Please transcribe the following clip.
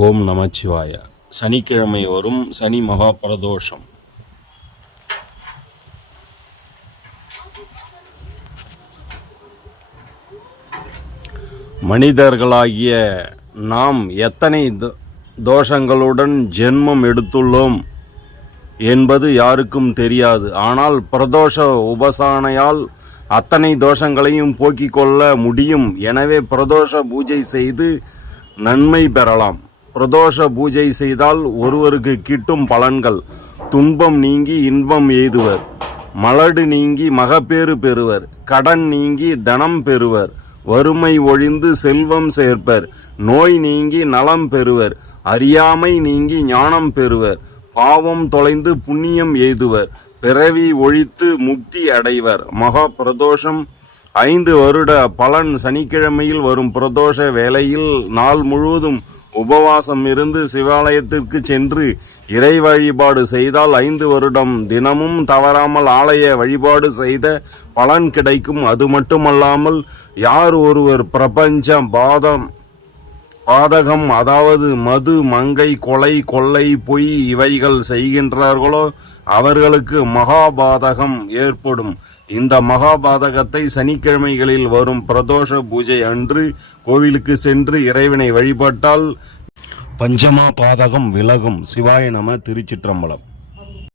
ஓம் நமச்சிவாய. சனிக்கிழமை வரும் சனி மகா பிரதோஷம் மனிதர்களாகிய நாம் எத்தனை தோ- தோஷங்களுடன் ஜென்மம் எடுத்துள்ளோம் என்பது யாருக்கும் தெரியாது. ஆனால் பிரதோஷ உபசானையால் அத்தனை தோஷங்களையும் போக்கிக் கொள்ள முடியும். எனவே பிரதோஷ பூஜை செய்து நன்மை பெறலாம். பிரதோஷ பூஜை செய்தால் ஒருவருக்கு கிட்டும் பலன்கள். துன்பம் நீங்கி இன்பம் எய்துவர். மலடு நீங்கி மகப்பேறு பெறுவர். கடன் நீங்கி தனம் பெறுவர். வறுமை ஒழிந்து செல்வம் சேர்ப்பர். நோய் நீங்கி நலம் பெறுவர். அறியாமை நீங்கி ஞானம் பெறுவர். பாவம் தொலைந்து புண்ணியம் எய்துவர். பிறவி ஒழித்து முக்தி அடைவர். மகா பிரதோஷம். ஐந்து வருட பலன் சனிக்கிழமையில் வரும் பிரதோஷ வேளையில் நாள் முழுவதும் உபவாசம் இருந்து சிவாலயத்திற்கு சென்று இறை வழிபாடு செய்தால் ஐந்து வருடம் தினமும் தவறாமல் ஆலய வழிபாடு செய்த பலன் கிடைக்கும். அது மட்டுமல்லாமல் யார் ஒருவர் பிரபஞ்ச பாதம் பாதகம் அதாவது மது மங்கை கொலை கொள்ளை பொய் இவைகள் செய்கின்றார்களோ அவர்களுக்கு மகாபாதகம் ஏற்படும். இந்த மகாபாதகத்தை சனிக்கிழமைகளில் வரும் பிரதோஷ பூஜை அன்று கோவிலுக்கு சென்று இறைவனை வழிபட்டால் பஞ்சமா பாதகம் விலகும். சிவாய நம திருச்சிற்றம்பலம்.